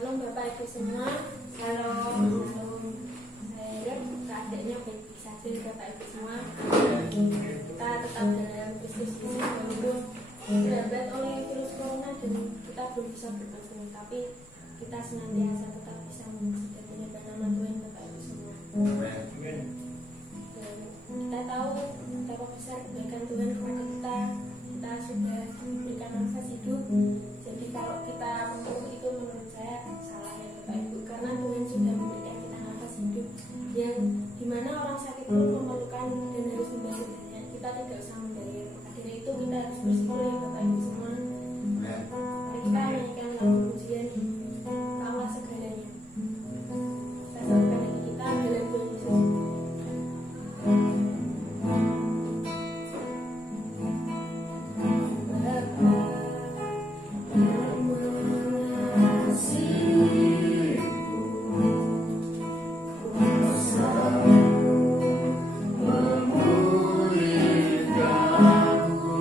Shalom Bapak Ibu semua. Shalom. Saya harap keadaannya baik saja Bapak Ibu semua. Kita tetap dalam Kristus Yesus walaupun terhambat oleh virus corona dan kita belum bisa bertemu, tapi kita senantiasa tetap bisa menyebut nama Tuhan Bapak Ibu semua. Dan kita tahu betapa besar kebaikan Tuhan kepada kita. Kita sudah diberikan nafas hidup. Jadi kalau kita mengeluh itu menurut saya salah ya Bapak Ibu, karena Tuhan sudah memberikan kita nafas hidup yang dimana orang sakit pun memerlukan dan harus membayarnya. Kita tidak usah membayar. Akhirnya itu kita harus bersyukur ya Bapak Ibu semua. Mari kita nyanyikan lagu pujian Allah segalanya. Kita sambutkan lagi kita dalam Tuhan Yesus. Memulihkanku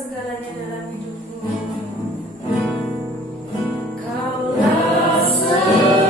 segalanya dalam hidupku. Kaulah segalanya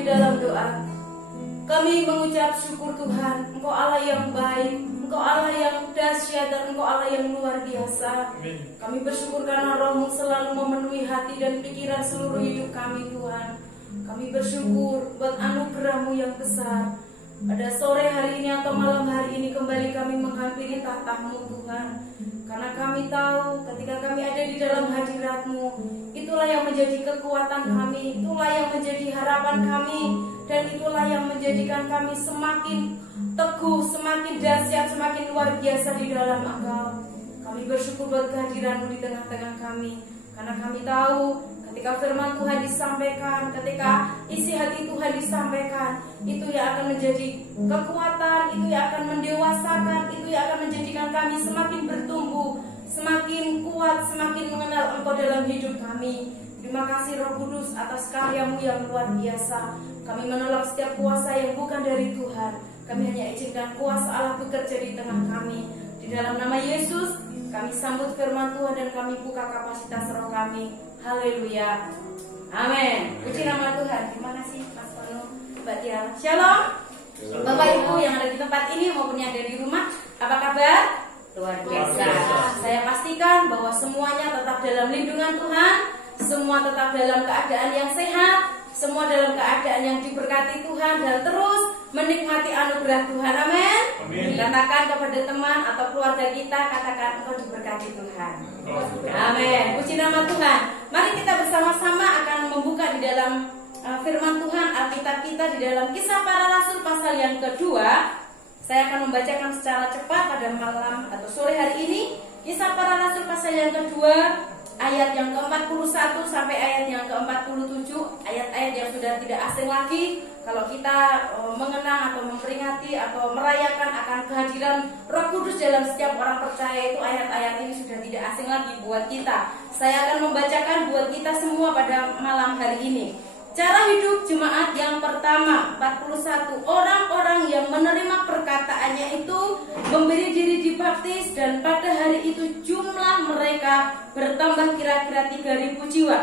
di dalam hidupku. Kami mengucap syukur Tuhan, Engkau Allah yang baik, Engkau Allah yang dahsyat, dan Engkau Allah yang luar biasa. Kami bersyukur karena Roh-Mu selalu memenuhi hati dan pikiran seluruh hidup kami, Tuhan. Kami bersyukur buat anugerah-Mu yang besar. Pada sore hari ini atau malam hari ini kembali kami menghampiri tahta-Mu, Tuhan. Karena kami tahu ketika kami ada di dalam hadirat-Mu, itulah yang menjadi kekuatan kami, itulah yang menjadi harapan kami, dan itulah yang menjadikan kami semakin teguh, semakin dahsyat, semakin luar biasa di dalam Engkau. Kami bersyukur buat kehadiran-Mu di tengah-tengah kami, karena kami tahu ketika firman Tuhan disampaikan, ketika isi hati Tuhan disampaikan, itu yang akan menjadi kekuatan, itu yang akan mendewasakan, itu yang akan menjadikan kami semakin bertumbuh, semakin kuat, semakin mengenal Engkau dalam hidup kami. Terima kasih Roh Kudus atas karya-Mu yang luar biasa. Kami menolak setiap kuasa yang bukan dari Tuhan. Kami hanya izinkan kuasa Allah bekerja di tengah kami. Di dalam nama Yesus, kami sambut firman Tuhan dan kami buka kapasitas roh kami. Haleluya. Amin. Puji nama Tuhan. Terima kasih Mas Pano, Mbak Tiara. Shalom. Bapak Ibu yang ada di tempat ini maupun yang ada di rumah, apa kabar? Luar biasa. Saya pastikan bahwa semuanya tetap dalam lindungan Tuhan, semua tetap dalam keadaan yang sehat, semua dalam keadaan yang diberkati Tuhan, dan terus menikmati anugerah Tuhan. Amin. Katakan kepada teman atau keluarga kita, katakan engkau diberkati Tuhan. Amin. Puji nama Tuhan. Mari kita bersama-sama akan membuka di dalam firman Tuhan, Alkitab kita di dalam Kisah Para Rasul pasal yang kedua. Saya akan membacakan secara cepat pada malam atau sore hari ini. Kisah Para Rasul pasal yang kedua, ayat yang ke-41 sampai ayat yang ke-47, ayat-ayat yang sudah tidak asing lagi kalau kita mengenang atau memperingati atau merayakan akan kehadiran Roh Kudus dalam setiap orang percaya. Itu ayat-ayat ini sudah tidak asing lagi buat kita. Saya akan membacakan buat kita semua pada malam hari ini. Cara hidup jemaat yang pertama, 41. Orang-orang yang menerima perkataannya itu memberi diri dibaptis, dan pada hari itu jumlah mereka bertambah kira-kira 3.000 jiwa.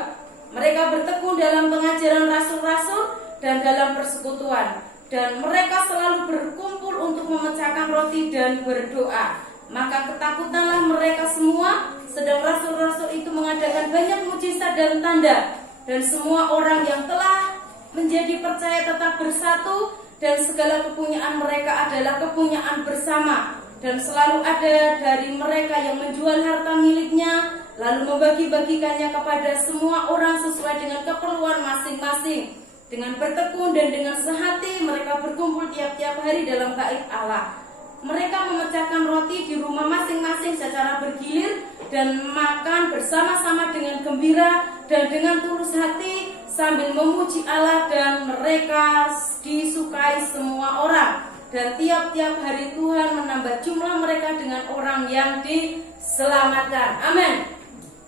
Mereka bertekun dalam pengajaran rasul-rasul dan dalam persekutuan, dan mereka selalu berkumpul untuk memecahkan roti dan berdoa. Maka ketakutanlah mereka semua, sedang rasul-rasul itu mengadakan banyak mujizat dan tanda. Dan semua orang yang telah menjadi percaya tetap bersatu, dan segala kepunyaan mereka adalah kepunyaan bersama. Dan selalu ada dari mereka yang menjual harta miliknya, lalu membagi-bagikannya kepada semua orang sesuai dengan keperluan masing-masing. Dengan bertekun dan dengan sehati mereka berkumpul tiap-tiap hari dalam bait Allah. Mereka memecahkan roti di rumah masing-masing secara bergilir dan makan bersama-sama dengan gembira dan dengan tulus hati sambil memuji Allah, dan mereka disukai semua orang. Dan tiap-tiap hari Tuhan menambah jumlah mereka dengan orang yang diselamatkan. Amin.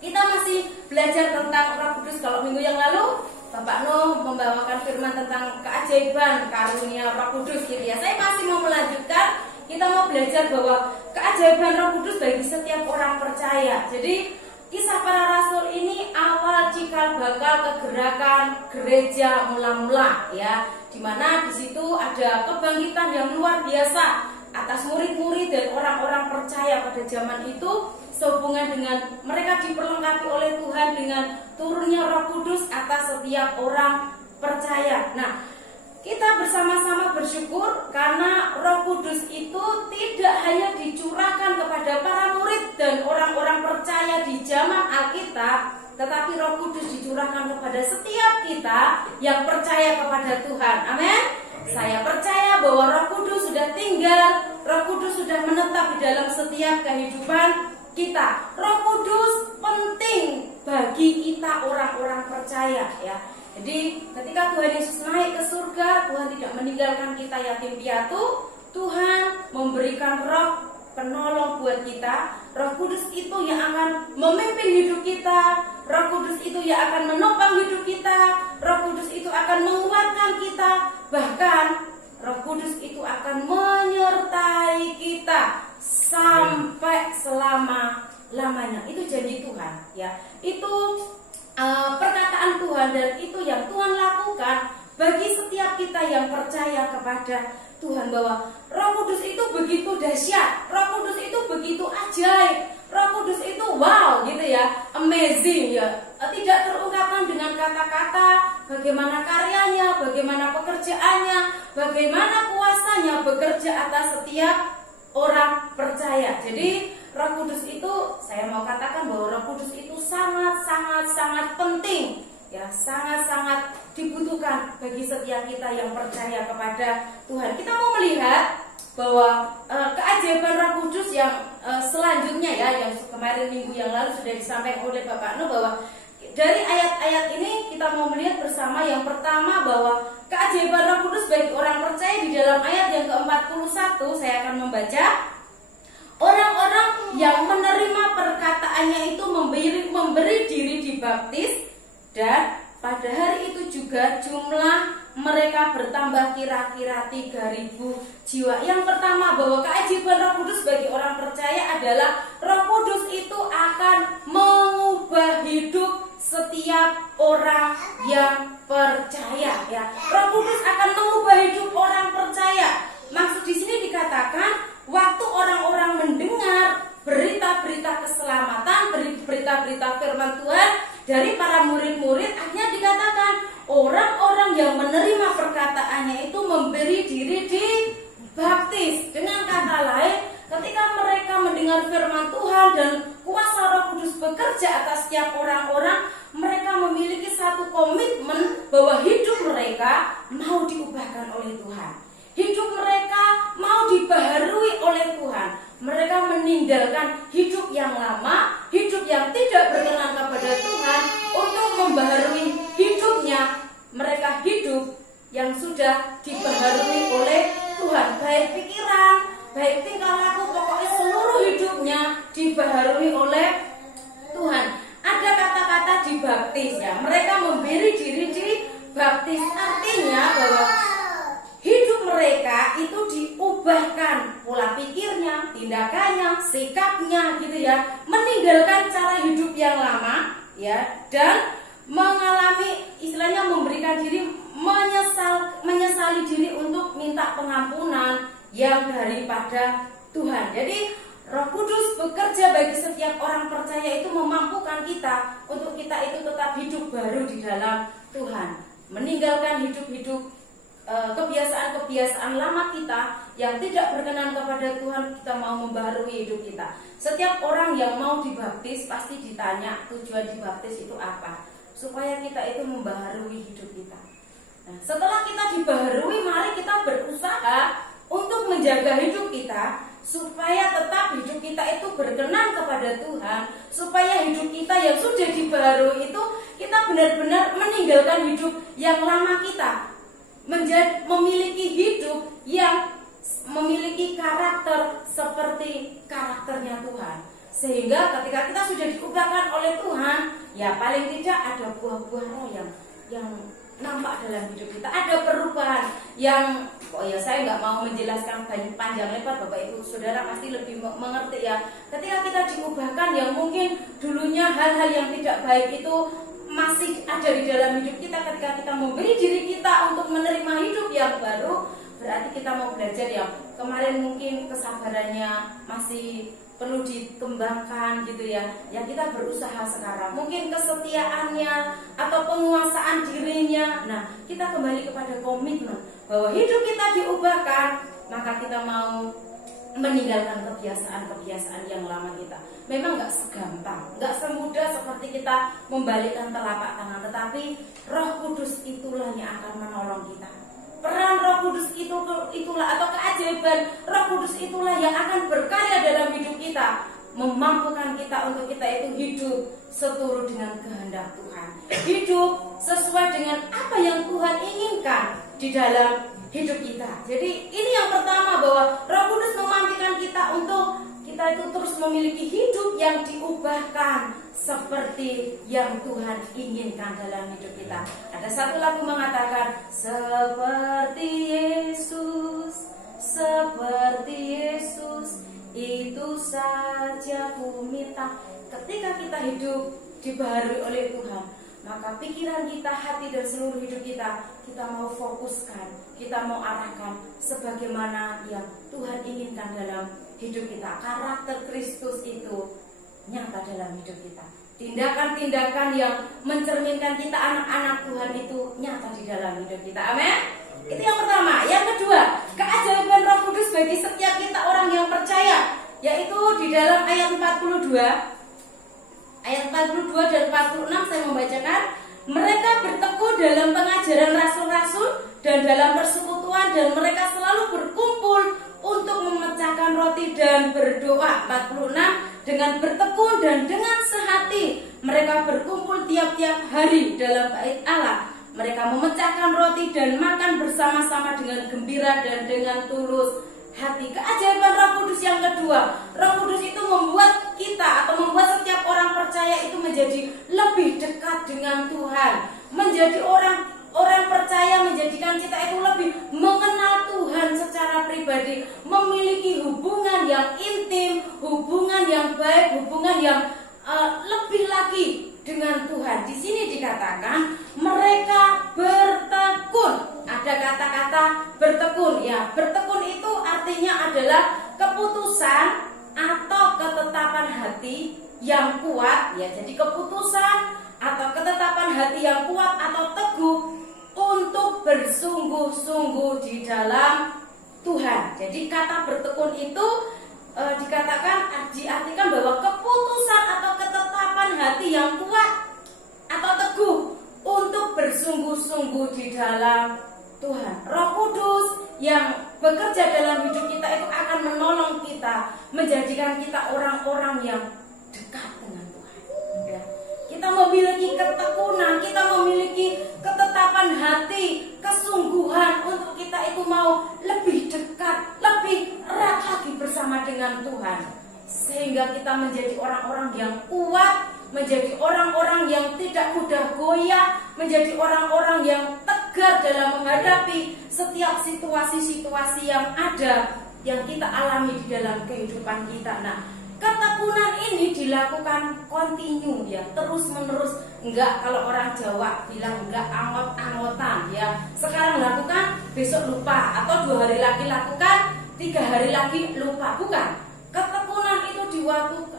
Kita masih belajar tentang Roh Kudus. Kalau minggu yang lalu Bapak Nuh membawakan firman tentang keajaiban karunia Roh Kudus gitu ya. Saya masih mau melanjutkan. Kita mau belajar bahwa keajaiban Roh Kudus bagi setiap orang percaya. Jadi Kisah Para Rasul ini awal cikal bakal kegerakan gereja mula-mula ya, dimana di situ ada kebangkitan yang luar biasa atas murid-murid dan orang-orang percaya pada zaman itu, sehubungan dengan mereka diperlengkapi oleh Tuhan dengan turunnya Roh Kudus atas setiap orang percaya. Nah, kita bersama-sama bersyukur karena Roh Kudus itu tidak hanya dicurahkan kepada para murid dan orang-orang percaya di zaman Alkitab, tetapi Roh Kudus dicurahkan kepada setiap kita yang percaya kepada Tuhan. Amin. Saya percaya bahwa Roh Kudus sudah tinggal, Roh Kudus sudah menetap di dalam setiap kehidupan kita. Roh Kudus penting bagi kita orang-orang percaya ya. Jadi ketika Tuhan Yesus naik ke surga, Tuhan tidak meninggalkan kita yatim piatu. Tuhan memberikan Roh penolong buat kita. Roh Kudus itu yang akan memimpin hidup kita. Roh Kudus itu yang akan menopang hidup kita. Roh Kudus itu akan menguatkan kita. Bahkan Roh Kudus itu akan menyertai kita sampai selama-lamanya. Itu janji Tuhan ya. Itu perkataan Tuhan, dan itu yang Tuhan lakukan bagi setiap kita yang percaya kepada Tuhan, bahwa Roh Kudus itu begitu dahsyat, Roh Kudus itu begitu ajaib, Roh Kudus itu wow gitu ya, amazing ya, tidak terungkapkan dengan kata-kata bagaimana karyanya, bagaimana pekerjaannya, bagaimana kuasanya bekerja atas setiap orang percaya. Jadi Roh Kudus itu, saya mau katakan bahwa Roh Kudus itu sangat penting ya, sangat dibutuhkan bagi setiap kita yang percaya kepada Tuhan. Kita mau melihat bahwa keajaiban Roh Kudus yang selanjutnya ya, yang kemarin minggu yang lalu sudah disampaikan oleh Bapak Nu, bahwa dari ayat-ayat ini kita mau melihat bersama yang pertama bahwa keajaiban Roh Kudus bagi orang percaya di dalam ayat yang ke-41 saya akan membaca. Orang-orang yang menerima perkataannya itu memberi diri dibaptis, dan pada hari itu juga jumlah mereka bertambah kira-kira 3.000 jiwa. Yang pertama bahwa keajaiban Roh Kudus bagi orang percaya adalah Roh Kudus itu akan mengubah hidup setiap orang yang percaya ya. Roh Kudus akan mengubah hidup orang percaya. Maksud di sini dikatakan waktu orang-orang mendengar berita-berita keselamatan, berita-berita firman Tuhan dari para murid-murid, akhirnya dikatakan orang-orang yang menerima perkataannya itu memberi diri dibaptis. Dengan kata lain, ketika mereka mendengar firman Tuhan dan kuasa Roh Kudus bekerja atas setiap orang-orang, mereka memiliki satu komitmen bahwa hidup mereka mau diubahkan oleh Tuhan. Hidup mereka mau dibaharui oleh Tuhan. Mereka meninggalkan hidup yang lama, hidup yang tidak berkenan kepada Tuhan, untuk membaharui hidupnya. Mereka hidup yang sudah dibaharui oleh Tuhan, baik pikiran, baik tingkah laku, pokoknya seluruh hidupnya dibaharui oleh Tuhan. Ada kata-kata dibaptis ya, mereka memberi diri dibaptis, artinya bahwa hidup mereka itu diubahkan, pola pikirnya, tindakannya, sikapnya gitu ya, meninggalkan cara hidup yang lama ya, dan mengalami istilahnya memberikan diri, menyesali diri untuk minta pengampunan yang daripada Tuhan. Jadi Roh Kudus bekerja bagi setiap orang percaya itu memampukan kita untuk kita itu tetap hidup baru di dalam Tuhan, meninggalkan hidup-hidup kebiasaan-kebiasaan lama kita yang tidak berkenan kepada Tuhan. Kita mau membaharui hidup kita. Setiap orang yang mau dibaptis pasti ditanya tujuan dibaptis itu apa, supaya kita itu membaharui hidup kita. Nah, setelah kita dibaharui, mari kita berusaha untuk menjaga hidup kita supaya tetap hidup kita itu berkenan kepada Tuhan, supaya hidup kita yang sudah dibaharui itu kita benar-benar meninggalkan hidup yang lama kita, memiliki hidup yang memiliki karakter seperti karakternya Tuhan. Sehingga ketika kita sudah diubahkan oleh Tuhan, ya paling tidak ada buah-buah roh yang nampak dalam hidup kita. Ada perubahan yang, saya nggak mau menjelaskan panjang lebar, Bapak Ibu Saudara pasti lebih mengerti ya. Ketika kita diubahkan, yang mungkin dulunya hal-hal yang tidak baik itu masih ada di dalam hidup kita, ketika kita memberi diri kita untuk menerima hidup yang baru, berarti kita mau belajar ya. Kemarin mungkin kesabarannya masih perlu dikembangkan gitu ya. Ya kita berusaha sekarang. Mungkin kesetiaannya atau penguasaan dirinya. Nah, kita kembali kepada komitmen bahwa hidup kita diubahkan, maka kita mau meninggalkan kebiasaan-kebiasaan yang lama kita. Memang nggak segampang, nggak semudah seperti kita membalikkan telapak tangan, tetapi Roh Kudus itulah yang akan menolong kita. Peran Roh Kudus itulah atau keajaiban Roh Kudus itulah yang akan berkarya dalam hidup kita, memampukan kita untuk kita itu hidup seturut dengan kehendak Tuhan, hidup sesuai dengan apa yang Tuhan inginkan di dalam hidup kita. Jadi ini yang pertama, bahwa Roh Kudus memampukan kita untuk kita itu terus memiliki hidup yang diubahkan seperti yang Tuhan inginkan dalam hidup kita. Ada satu lagu mengatakan, seperti Yesus, itu saja ku minta. Ketika kita hidup dibaharui oleh Tuhan, maka pikiran kita, hati dan seluruh hidup kita mau fokuskan, kita mau arahkan sebagaimana yang Tuhan inginkan dalam hidup kita. Karakter Kristus itu nyata dalam hidup kita. Tindakan-tindakan yang mencerminkan kita anak-anak Tuhan itu nyata di dalam hidup kita. Amin. Itu yang pertama. Yang kedua, keajaiban Roh Kudus bagi setiap kita orang yang percaya, yaitu di dalam ayat 42. Ayat 42 dan 46 saya membacakan. Mereka bertekun dalam pengajaran rasul-rasul dan dalam persekutuan, dan mereka selalu berkumpul untuk memecahkan roti dan berdoa. 46, dengan bertekun dan dengan sehati mereka berkumpul tiap-tiap hari dalam bait Allah. Mereka memecahkan roti dan makan bersama-sama dengan gembira dan dengan tulus hati. Keajaiban Roh Kudus yang kedua, Roh Kudus itu membuat kita atau membuat setiap orang percaya itu menjadi lebih dekat dengan Tuhan. Menjadi orang percaya menjadikan kita itu lebih mengenal Tuhan secara pribadi, memiliki hubungan yang intim, hubungan yang baik, hubungan yang lebih lagi dengan Tuhan. Di sini dikatakan mereka bertekun. Ada kata-kata bertekun. Ya, bertekun itu artinya adalah keputusan atau ketetapan hati yang kuat. Ya, jadi keputusan atau ketetapan hati yang kuat atau teguh untuk bersungguh-sungguh di dalam Tuhan. Jadi kata bertekun itu diartikan bahwa keputusan atau ketetapan hati yang kuat atau teguh untuk bersungguh-sungguh di dalam Tuhan. Roh Kudus yang bekerja dalam hidup kita itu akan menolong kita, menjadikan kita orang-orang yang dekat dengan Tuhan. Ya. Kita memiliki ketekunan, kita memiliki ketetapan hati, kesungguhan untuk kita itu mau lebih dekat, lebih erat lagi bersama dengan Tuhan. Sehingga kita menjadi orang-orang yang kuat, menjadi orang-orang yang tidak mudah goyah, menjadi orang-orang yang tegar dalam menghadapi setiap situasi-situasi yang ada, yang kita alami di dalam kehidupan kita. Nah, ketekunan ini dilakukan kontinu, ya, terus menerus. Enggak, kalau orang Jawa bilang enggak angot-angotan, ya. Sekarang lakukan, besok lupa, atau 2 hari lagi lakukan, 3 hari lagi lupa. Bukan. Ketekunan itu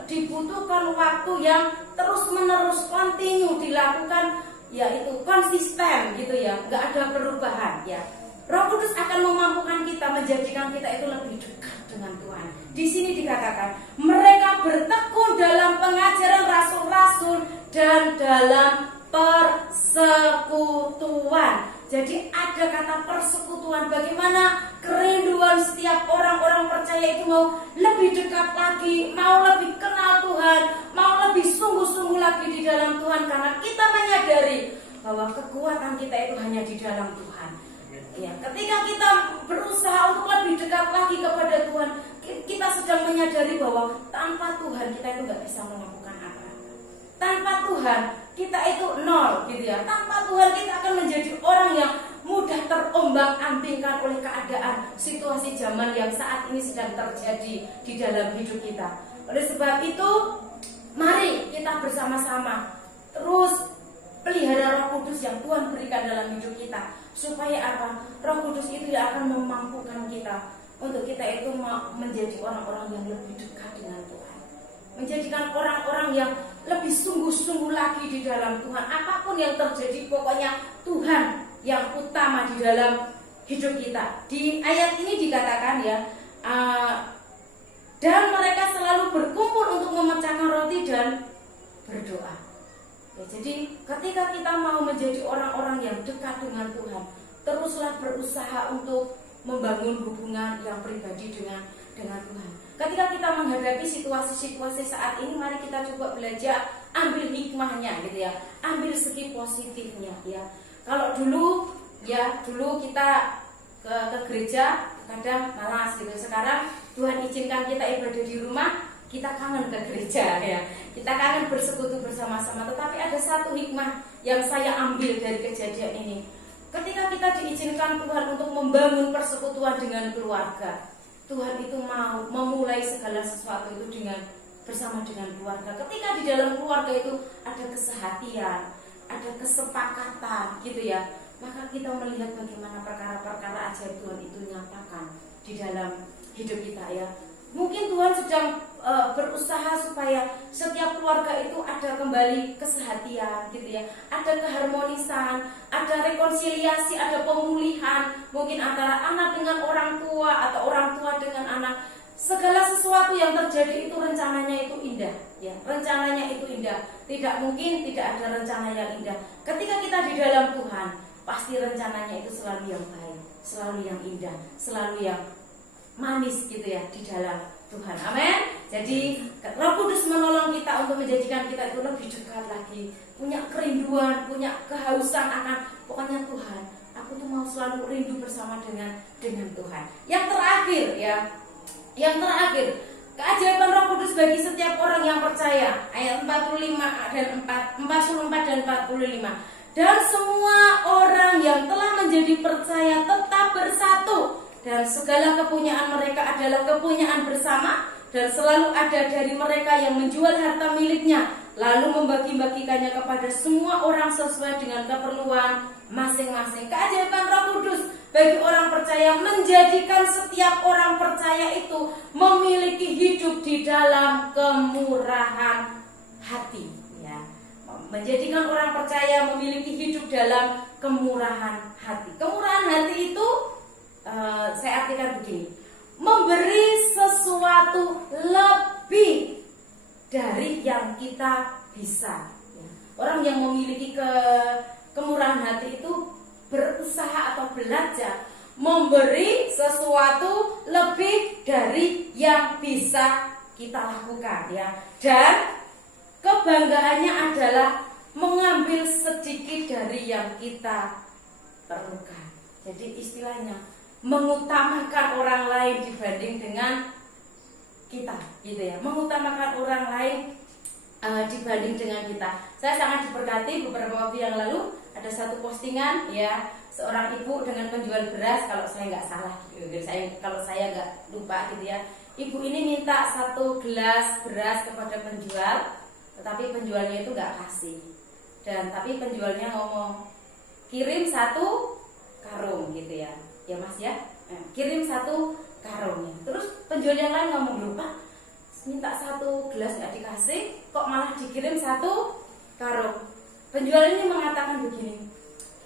dibutuhkan waktu yang terus menerus, kontinu dilakukan, yaitu konsisten, gitu ya. Enggak ada perubahan, ya. Roh Kudus akan memampukan kita, menjadikan kita itu lebih dekat dengan Tuhan. Di sini dikatakan mereka bertekun dalam pengajaran rasul-rasul dan dalam persekutuan. Jadi ada kata persekutuan, bagaimana kerinduan setiap orang-orang percaya itu mau lebih dekat lagi, mau lebih kenal Tuhan, mau lebih sungguh-sungguh lagi di dalam Tuhan, karena kita menyadari bahwa kekuatan kita itu hanya di dalam Tuhan. Ya, ketika kita berusaha untuk lebih dekat lagi kepada Tuhan, kita sedang menyadari bahwa tanpa Tuhan kita itu nggak bisa melakukan apa-apa. Tanpa Tuhan kita itu nol, gitu ya. Tanpa Tuhan kita akan menjadi orang yang mudah terombang-ambingkan oleh keadaan, situasi zaman yang saat ini sedang terjadi di dalam hidup kita. Oleh sebab itu, mari kita bersama-sama terus pelihara Roh Kudus yang Tuhan berikan dalam hidup kita. Supaya apa? Roh Kudus itu yang akan memampukan kita untuk kita itu menjadi orang-orang yang lebih dekat dengan Tuhan, menjadikan orang-orang yang lebih sungguh-sungguh lagi di dalam Tuhan. Apapun yang terjadi, pokoknya Tuhan yang utama di dalam hidup kita. Di ayat ini dikatakan, ya, dan mereka selalu berkumpul untuk memecahkan roti dan berdoa. Ya, jadi ketika kita mau menjadi orang-orang yang dekat dengan Tuhan, teruslah berusaha untuk membangun hubungan yang pribadi dengan Tuhan. Ketika kita menghadapi situasi-situasi saat ini, mari kita coba belajar ambil hikmahnya, gitu ya, ambil segi positifnya, ya. Kalau dulu kita ke gereja kadang malas, gitu. Sekarang Tuhan izinkan kita ibadah di rumah, kita kangen ke gereja, ya. Kita kangen bersekutu bersama-sama. Tetapi ada satu hikmah yang saya ambil dari kejadian ini. Ketika kita diizinkan Tuhan untuk membangun persekutuan dengan keluarga, Tuhan itu mau memulai segala sesuatu itu bersama dengan keluarga. Ketika di dalam keluarga itu ada kesehatian, ada kesepakatan, gitu ya, maka kita melihat bagaimana perkara-perkara ajaib Tuhan itu nyatakan di dalam hidup kita, ya. Mungkin Tuhan sedang berusaha supaya setiap keluarga itu ada kembali kesehatian, gitu ya, ada keharmonisan, ada rekonsiliasi, ada pemulihan, mungkin antara anak dengan orang tua atau orang tua dengan anak. Segala sesuatu yang terjadi itu rencananya itu indah, ya, rencananya itu indah. Tidak mungkin tidak ada rencana yang indah. Ketika kita di dalam Tuhan, pasti rencananya itu selalu yang baik, selalu yang indah, selalu yang manis gitu ya di dalam Tuhan. Amin. Jadi Roh Kudus menolong kita untuk menjadikan kita itu lebih dekat lagi, punya kerinduan, punya kehausan akan pokoknya Tuhan. Aku tuh mau selalu rindu bersama dengan Tuhan. Yang terakhir ya, yang terakhir, keajaiban Roh Kudus bagi setiap orang yang percaya. Ayat 45 dan 44 dan 45. Dan semua orang yang telah menjadi percaya tetap bersatu, dan segala kepunyaan mereka adalah kepunyaan bersama, dan selalu ada dari mereka yang menjual harta miliknya, lalu membagi-bagikannya kepada semua orang sesuai dengan keperluan masing-masing. Keajaiban Roh Kudus bagi orang percaya menjadikan setiap orang percaya itu memiliki hidup di dalam kemurahan hati, ya. Menjadikan orang percaya memiliki hidup dalam kemurahan hati. Kemurahan hati itu saya artikan begini: memberi sesuatu lebih dari yang kita bisa. Orang yang memiliki kemurahan hati itu berusaha atau belajar memberi sesuatu lebih dari yang bisa kita lakukan, ya. Dan kebanggaannya adalah mengambil sedikit dari yang kita perlukan. Jadi istilahnya mengutamakan orang lain dibanding dengan kita, gitu ya. Mengutamakan orang lain dibanding dengan kita. Saya sangat diberkati beberapa waktu yang lalu ada satu postingan, ya, seorang ibu dengan penjual beras, kalau saya nggak salah, kalau saya nggak lupa gitu ya. Ibu ini minta 1 gelas beras kepada penjual, tetapi penjualnya itu nggak kasih. Dan tapi penjualnya ngomong kirim 1 karung gitu ya. Ya Mas ya, kirim 1 karung. Terus penjual yang lain ngomong, loh Pak, minta 1 gelas nggak dikasih, kok malah dikirim 1 karung. Penjual ini mengatakan begini,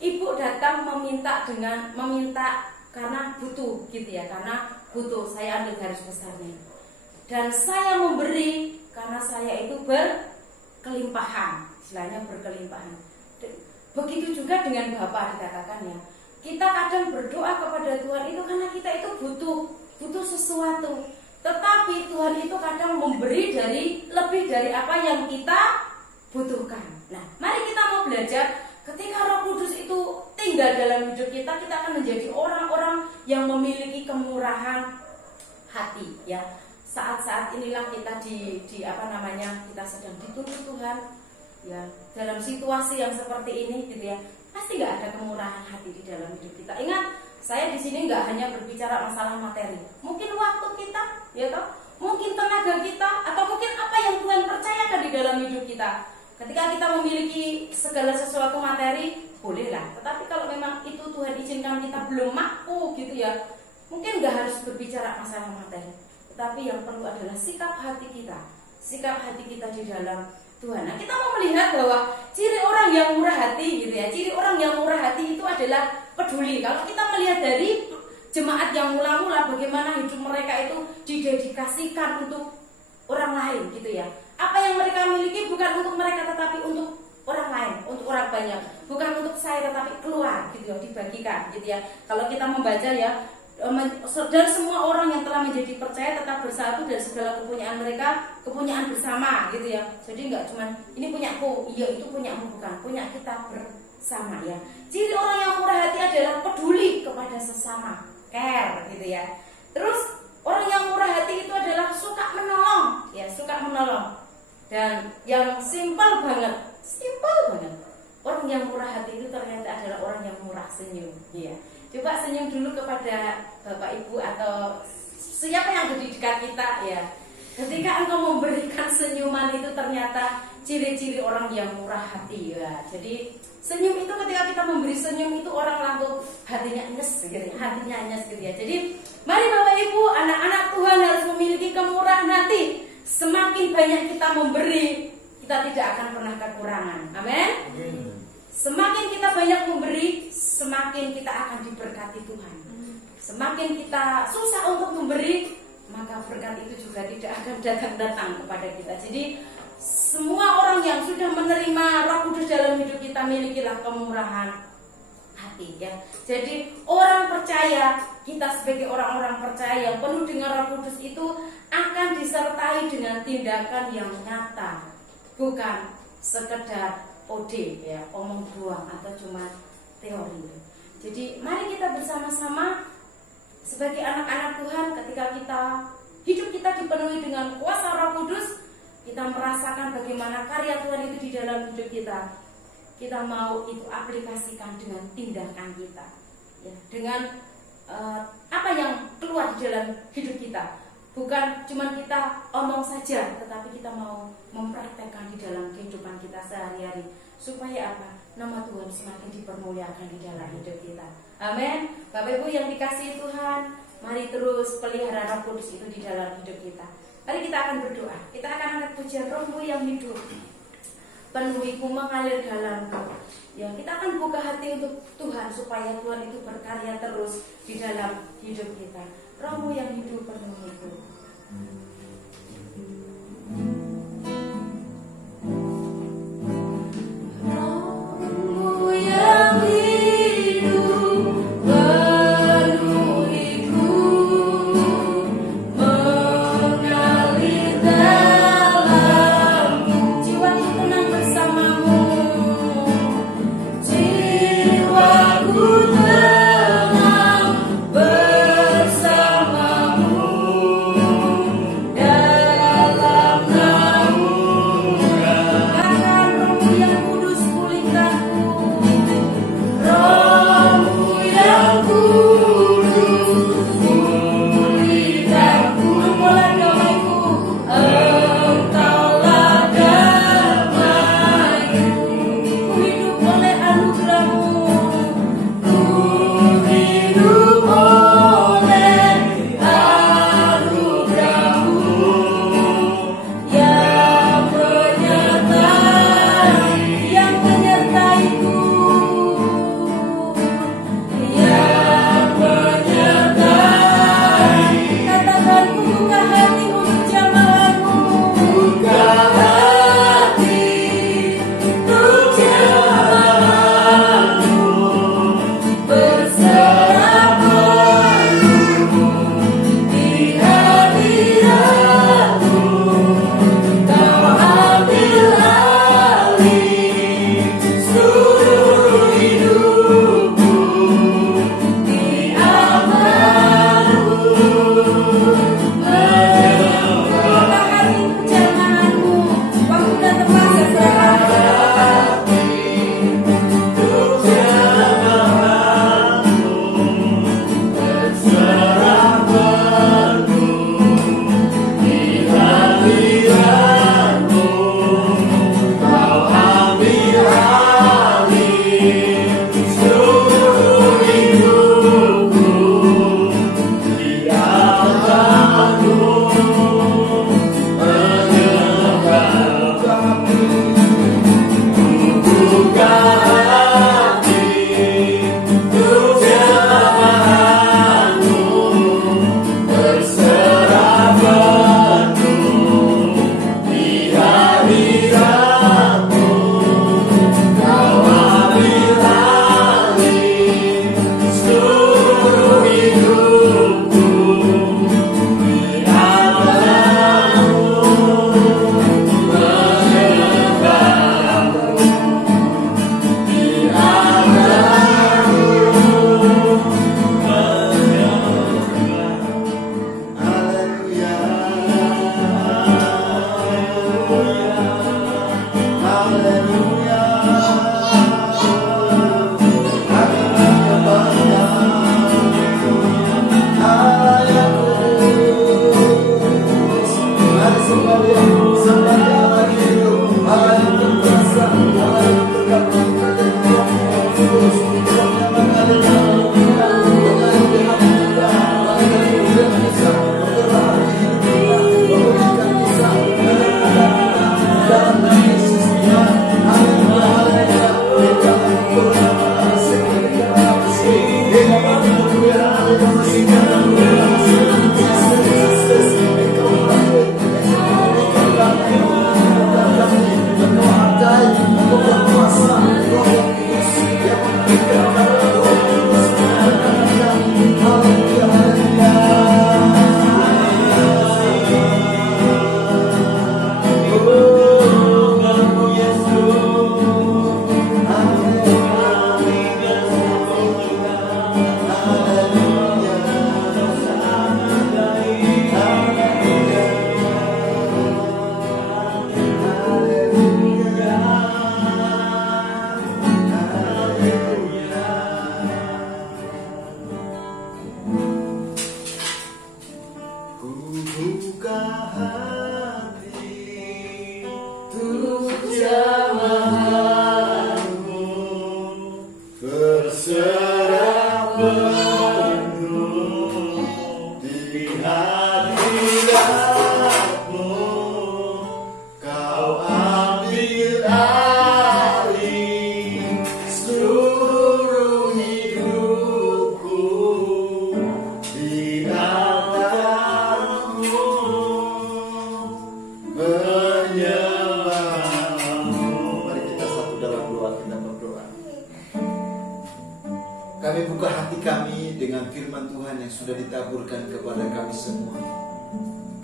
ibu datang meminta karena butuh gitu ya, karena butuh. Saya ambil garis besarnya. Dan saya memberi karena saya itu berkelimpahan, istilahnya berkelimpahan. Begitu juga dengan Bapak dikatakan, ya. Kita kadang berdoa kepada Tuhan itu karena kita itu butuh sesuatu. Tetapi Tuhan itu kadang memberi lebih dari apa yang kita butuhkan. Nah, mari kita mau belajar. Ketika Roh Kudus itu tinggal dalam hidup kita akan menjadi orang-orang yang memiliki kemurahan hati, ya. Saat-saat inilah kita kita sedang dituntut Tuhan, ya, dalam situasi yang seperti ini gitu ya. Pasti nggak ada kemurahan hati di dalam hidup kita. Ingat, saya di sini nggak hanya berbicara masalah materi. Mungkin waktu kita, ya toh, mungkin tenaga kita, atau mungkin apa yang Tuhan percayakan di dalam hidup kita. Ketika kita memiliki segala sesuatu materi, bolehlah. Tetapi kalau memang itu Tuhan izinkan kita belum mampu gitu ya, mungkin nggak harus berbicara masalah materi. Tetapi yang perlu adalah sikap hati kita di dalam Tuhan. Nah, kita mau melihat bahwa ciri orang yang murah hati gitu ya. Ciri orang yang murah hati itu adalah peduli. Kalau kita melihat dari jemaat yang mula-mula, bagaimana hidup mereka itu didedikasikan untuk orang lain gitu ya. Apa yang mereka miliki bukan untuk mereka tetapi untuk orang lain, untuk orang banyak. Bukan untuk saya tetapi keluar gitu ya, dibagikan gitu ya. Kalau kita membaca ya, dan semua orang yang telah menjadi percaya tetap bersatu, dan segala kepunyaan mereka kepunyaan bersama gitu ya. Jadi nggak cuman ini punyaku, iya itu punyamu, bukan, punya kita bersama ya. Ciri orang yang murah hati adalah peduli kepada sesama, care gitu ya. Terus orang yang murah hati itu adalah suka menolong, ya, suka menolong. Dan yang simpel banget. Orang yang murah hati itu ternyata adalah orang yang murah senyum, ya. Coba senyum dulu kepada Bapak Ibu atau siapa yang ada di dekat kita, ya. Ketika engkau memberikan senyuman itu ternyata ciri-ciri orang yang murah hati, ya. Jadi senyum itu, ketika kita memberi senyum itu orang langsung hatinya nyes gitu ya, Jadi mari Bapak Ibu, anak-anak Tuhan harus memiliki kemurahan hati. Semakin banyak kita memberi, kita tidak akan pernah kekurangan. Amin. Semakin kita banyak memberi, semakin kita akan diberkati Tuhan. Semakin kita susah untuk memberi, maka berkat itu juga tidak akan datang kepada kita. Jadi semua orang yang sudah menerima Roh Kudus dalam hidup kita, milikilah kemurahan hati. hati ya. Jadi orang percaya, kita sebagai orang-orang percaya yang penuh dengan Roh Kudus itu akan disertai dengan tindakan yang nyata, bukan sekedar ode ya, omong doang atau cuma teori. Jadi mari kita bersama-sama sebagai anak-anak Tuhan, ketika hidup kita dipenuhi dengan kuasa Roh Kudus, kita merasakan bagaimana karya Tuhan itu di dalam hidup kita. Kita mau itu aplikasikan dengan tindakan kita, ya, dengan apa yang keluar di dalam hidup kita. Bukan cuma kita omong saja, tetapi kita mau mempraktekkan di dalam kehidupan kita sehari-hari. Supaya apa? Nama Tuhan semakin dipermuliakan di dalam hidup kita. Amin. Bapak Ibu yang dikasihi Tuhan, mari terus pelihara Roh Kudus itu di dalam hidup kita. Mari kita akan berdoa. Kita akan angkat pujian Roh-Mu yang hidup, penuhiku mengalir dalamku. Ya, kita akan buka hati untuk Tuhan supaya Tuhan itu berkarya terus di dalam hidup kita. Roh-Mu yang hidup penuhiku. Roh-Mu yang hidup penuhiku, mengalir dalamku. Jiwaku tenang bersamamu. Jiwaku tenang bersamamu dalam naungan. Bahkan Roh-Mu yang kudus pulihkanku. Roh-Mu yang kudus pulihkanku. Engkaulah damaiku. Engkaulah damaiku. Ku hidup oleh anugerah-Mu. Ku hidup oleh anugerah-Mu yang menyertai, Yang menyertaiku. yang menyertai. Katakan ku buka hati untuk jamaah-Mu. Buka hati untuk jamaah-Mu, berserah penuh di hadirat-Mu. Kau ambil alih seluruh hidupku, di amal-Mu Buka hati untuk jamaah-Mu. Waktu dan tempat sesuai. untuk jamaah-Mu, berserah penuh di hadirat-Mu. Kau ambil alih seluruh hidupku, di amal-Mu buka hati untuk jamaah-Mu, berserah penuh di hadirat-Mu. Kau ambil alih seluruh hidupku, di amal-Mu menyembah-Mu, di amal-Mu menyembah. Haleluya, haleluya, Hallelujah. dengan firman Tuhan yang sudah ditaburkan kepada kami semua.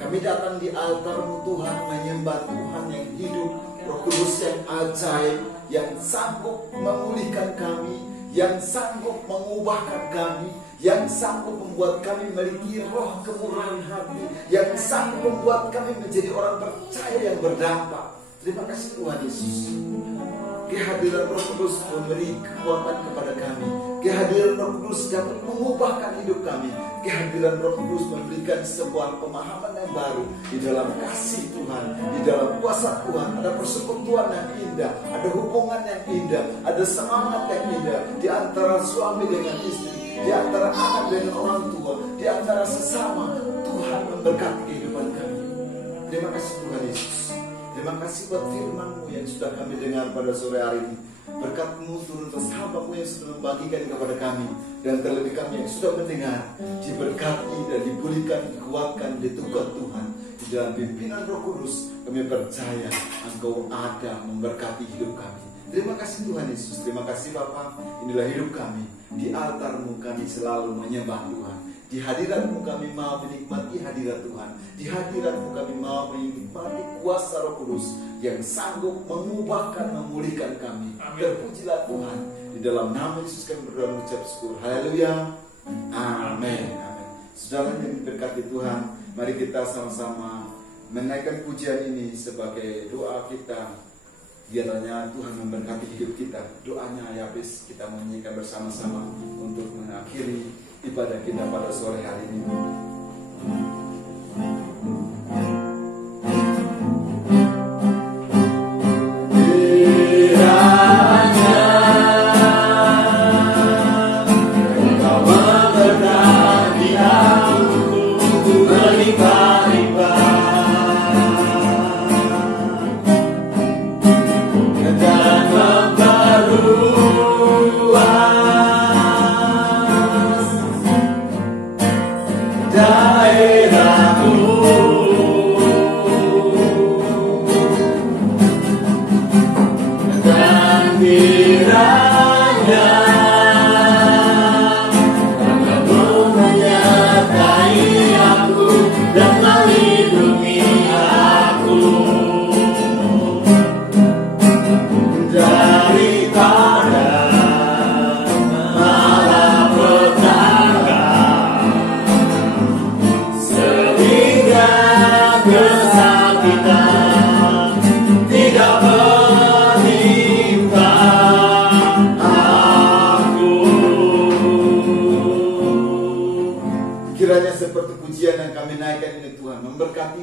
Kami datang di altar-Mu Tuhan, menyembah Tuhan yang hidup, Roh Kudus yang ajaib, yang sanggup memulihkan kami, yang sanggup mengubahkan kami, yang sanggup membuat kami memiliki roh kemurahan hati, yang sanggup membuat kami menjadi orang percaya yang berdampak. Terima kasih Tuhan Yesus. Kehadiran Roh Kudus memberi kekuatan kepada kami. Kehadiran Roh Kudus dapat mengubahkan hidup kami. Kehadiran Roh Kudus memberikan sebuah pemahaman yang baru di dalam kasih Tuhan, di dalam kuasa Tuhan. Ada persekutuan yang indah, ada hubungan yang indah, ada semangat yang indah di antara suami dengan istri, di antara anak dengan orang tua, di antara sesama. Tuhan memberkati kehidupan kami. Terima kasih Tuhan Yesus. Terima kasih buat firman-Mu yang sudah kami dengar pada sore hari ini. Berkat-Mu turun atas hamba-Mu yang sudah membagikan kepada kami, dan terlebih kami yang sudah mendengar, diberkati dan dipulihkan, dikuatkan, diteguhkan Tuhan. Di dalam pimpinan Roh Kudus kami percaya Engkau ada memberkati hidup kami. Terima kasih Tuhan Yesus. Terima kasih Bapa. Inilah hidup kami. Di altar-Mu kami selalu menyembah Tuhan. Di hadirat-Mu kami mau menikmati hadirat Tuhan. Di hadirat-Mu kami mau menikmati kuasa Roh Kudus yang sanggup mengubahkan, memulihkan kami. Terpujilah Tuhan. Di dalam nama Yesus kami berdoa mengucap syukur. Haleluya. Amin. Saudara yang diberkati Tuhan, mari kita sama-sama menaikkan pujian ini sebagai doa kita. Biarlah Tuhan memberkati hidup kita. Doanya habis kita menyanyikan bersama-sama untuk mengakhiri ibadah kita pada sore hari ini.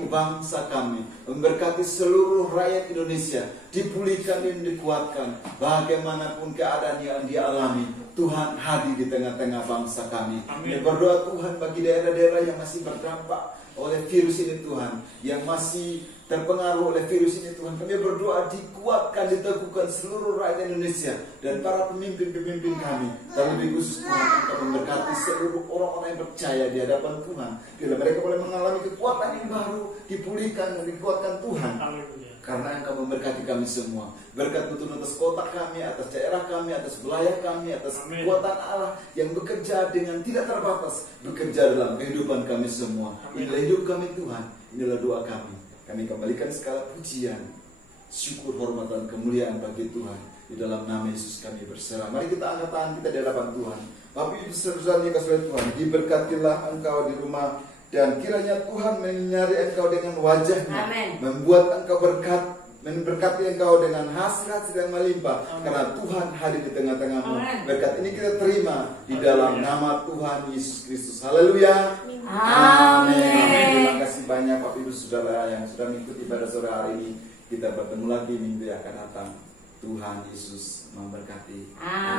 Bangsa kami, memberkati seluruh rakyat Indonesia, dipulihkan dan dikuatkan. Bagaimanapun keadaan yang dialami, Tuhan hadir di tengah-tengah bangsa kami. Kami berdoa Tuhan bagi daerah-daerah yang masih berdampak oleh virus ini Tuhan, yang masih terpengaruh oleh virus ini Tuhan. Kami berdoa dikuatkan, diteguhkan seluruh rakyat Indonesia dan para pemimpin-pemimpin kami. Terlebih khusus Tuhan Engkau memberkati seluruh orang-orang yang percaya di hadapan Tuhan. Bila mereka boleh mengalami kekuatan yang baru, dipulihkan dan dikuatkan Tuhan. Karena Engkau memberkati kami semua. Berkat turun atas kota kami, atas daerah kami, atas wilayah kami, atas kekuatan Allah yang bekerja dengan tidak terbatas, bekerja dalam kehidupan kami semua. Inilah hidup kami Tuhan, inilah doa kami. Kami kembalikan segala pujian, syukur, hormat, dan kemuliaan bagi Tuhan. Di dalam nama Yesus kami berserah. Mari kita angkat tangan kita di hadapan Tuhan. Bapak Ibu saudara yang kasih Tuhan, diberkatilah engkau di rumah, dan kiranya Tuhan menyinari engkau dengan wajahnya. Amen. Membuat engkau berkat, memberkati engkau dengan hasil-hasil yang melimpah. Karena Tuhan hadir di tengah-tengahmu. Berkat ini kita terima di dalam nama Tuhan Yesus Kristus. Haleluya. Amin. Terima kasih banyak Bapak Ibu Saudara yang sudah mengikuti pada sore hari ini. Kita bertemu lagi minggu yang akan datang. Tuhan Yesus memberkati. Amin.